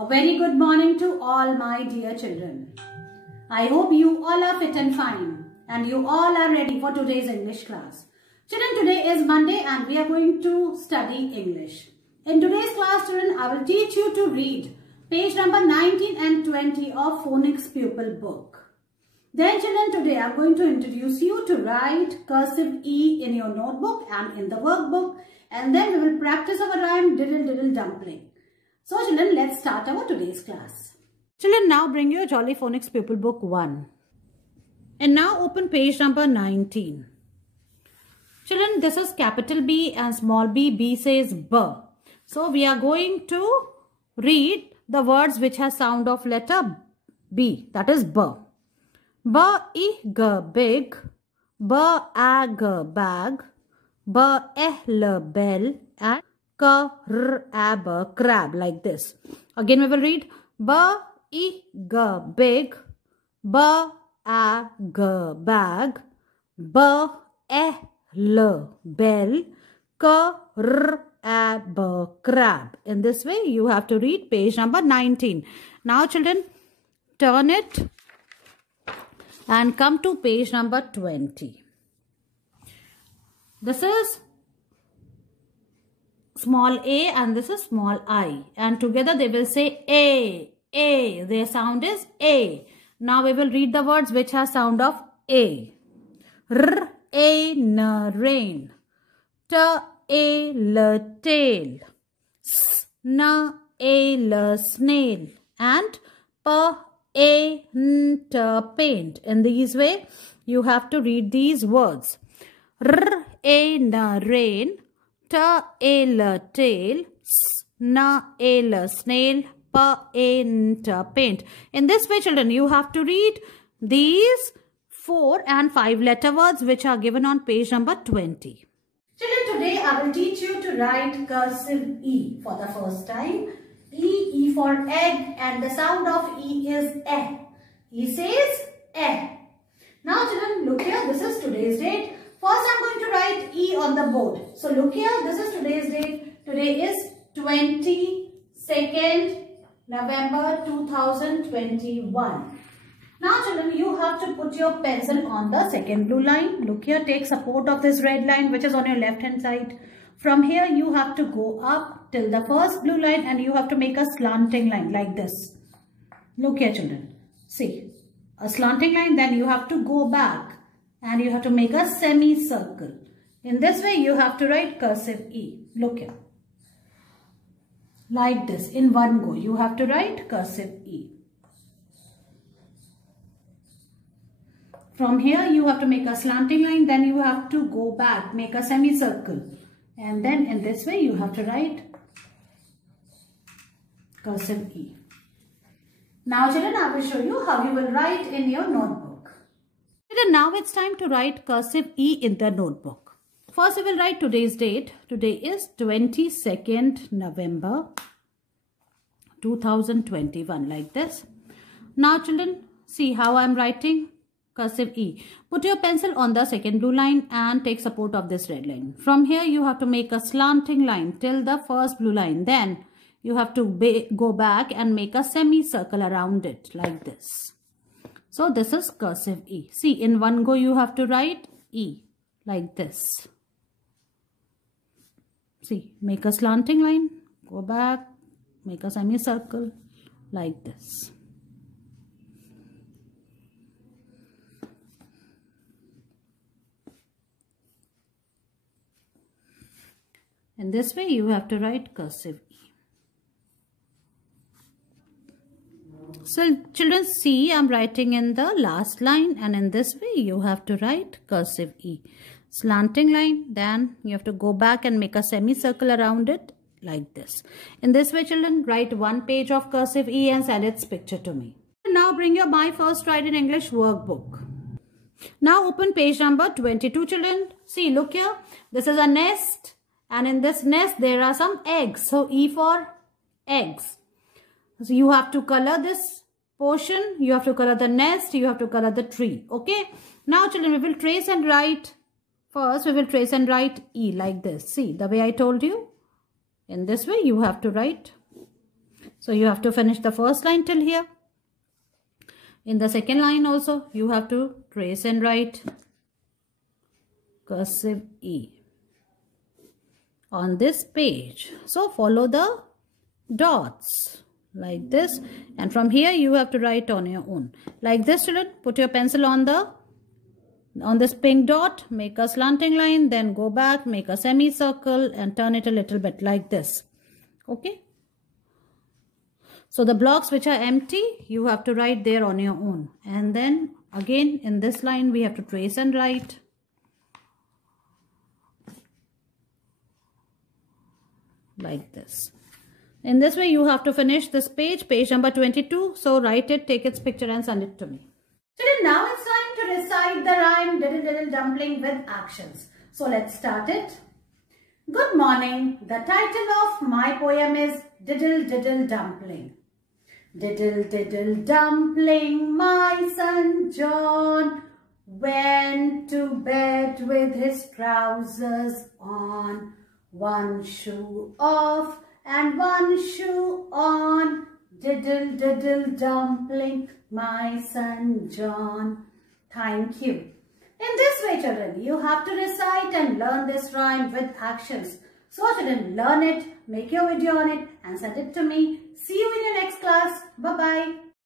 A very good morning to all my dear children. I hope you all are fit and fine and you all are ready for today's English class. Children, today is Monday and we are going to study English. In today's class, children, I will teach you to read page number 19 and 20 of Phonics Pupil book. Then children, today I am going to introduce you to write cursive E in your notebook and in the workbook, and then we will practice our rhyme diddle diddle dumpling. So children, let's start our today's class. Children, now bring your Jolly Phonics Pupil book 1 and now open page number 19. Children, this is capital B and small b. B says B. So we are going to read the words which has sound of letter B, that is B. B-I-G big, B-A-G bag, B-E-L bell, and K-R-A-B crab, like this. Again we will read B-I-G big, B-A-G bag, B-E-L bell, K-R-A-B crab. In this way you have to read page number 19. Now children, turn it and come to page number 20. This is small a and this is small I, and together they will say A. Their sound is A. Now we will read the words which have sound of A. R-A-N rain, T-A-L tail, S-N-A-L snail, and P-A-N-T paint. In this way you have to read these words. R-A-N rain, T-A-L tail, S-N-A-L snail, P-A-N-T paint. In this way children, you have to read these 4 and 5 letter words which are given on page number 20. Children, today I will teach you to write cursive E for the first time. E for egg, and the sound of E is E. E says E. Now children, look here, this is today's date. First I am going to write E on the board. So look here, this is today's date. Today is 22nd November 2021. Now children, you have to put your pencil on the second blue line. Look here, take support of this red line which is on your left hand side. From here you have to go up till the first blue line and you have to make a slanting line like this. Look here children, see, a slanting line, then you have to go back and you have to make a semicircle. In this way you have to write cursive E. Look here, like this, in one go you have to write cursive E. From here you have to make a slanting line, then you have to go back, make a semicircle, and then in this way you have to write cursive E. Now children, I will show you how you will write in your notebook. Children, now it's time to write cursive E in the notebook. First we will write today's date. Today is 22nd November 2021, like this. Now children, see how I am writing cursive E. Put your pencil on the second blue line and take support of this red line. From here you have to make a slanting line till the first blue line. Then you have to go back and make a semicircle around it like this. So this is cursive E. See, in one go you have to write E like this. See, make a slanting line, go back, make a semicircle like this. In this way you have to write cursive E. So children, see, I am writing in the last line, and in this way you have to write cursive E. Slanting line, then you have to go back and make a semicircle around it like this. In this way children, write one page of cursive E and send its picture to me. Now bring your My First Write in English workbook. Now open page number 22 children. See, look here, this is a nest. And in this nest there are some eggs. So E for eggs. So you have to color this portion. You have to color the nest. You have to color the tree. Okay. Now children, we will trace and write. First we will trace and write E like this. See, the way I told you. In this way you have to write. So you have to finish the first line till here. In the second line also, you have to trace and write cursive E on this page. So follow the dots like this, and from here you have to write on your own like this. Children, put your pencil on this pink dot, make a slanting line, then go back, make a semicircle and turn it a little bit like this. Okay, so the blocks which are empty you have to write there on your own, and then again in this line we have to trace and write like this. In this way you have to finish this page number 22. So write it, take its picture and send it to me. Children, now it's time to recite the rhyme Diddle Diddle Dumpling with actions. So let's start it. Good morning. The title of my poem is Diddle Diddle Dumpling. Diddle Diddle Dumpling, my son John went to bed with his trousers on, one shoe off and one shoe on. Diddle Diddle Dumpling, my son John. Thank you. In this way, children, you have to recite and learn this rhyme with actions. So children, learn it, make your video on it and send it to me. See you in your next class. Bye-bye.